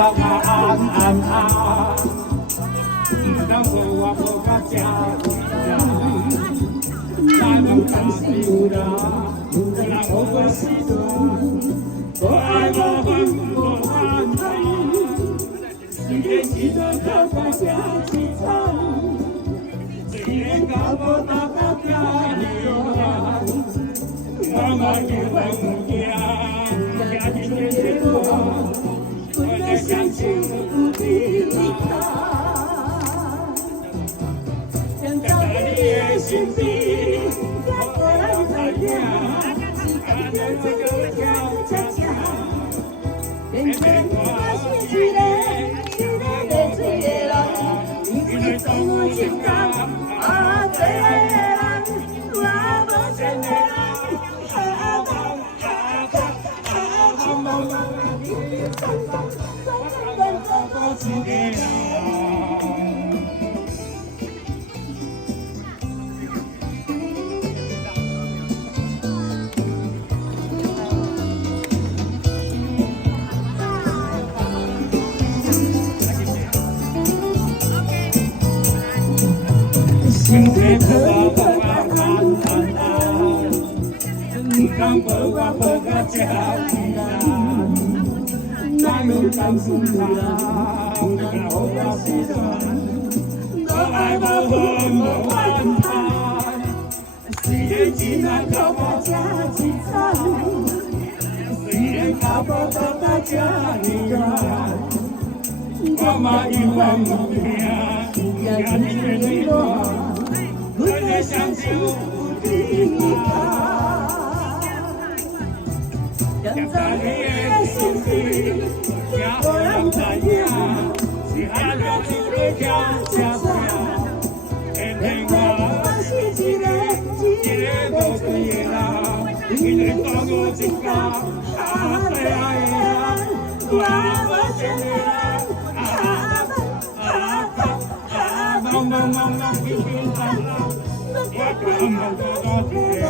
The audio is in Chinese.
头嘛暗暗暗，唔通说我无甲正人，咱拢甘是有人，有人好过时阵，无爱无恨无怨叹，虽然时阵靠在这凄惨，虽然到无达到这离远，我嘛永远不惊，家己面对我。 我的乡亲不必离开，想在你的身边，我来在听，是感觉这个跳恰恰，偏偏我是一个没嘴的人，因为总有情感，最爱的人，我无情的人，一个人。身体可我无啊难难，不敢无我无甲这难，咱拢甘心啦。 好我时阵，无爱无恨无怨叹，虽然只那靠我这凄惨，虽然靠无到达这离远，我嘛永远不惊，家己面对我，我的乡亲不离开，站在你的身边，无人知影。 爱着一个跳恰恰，偏偏我是一个无嘴的人，因为总有一天最爱的人，我无情的人，梦梦梦梦平平淡淡，我敢无多多的人。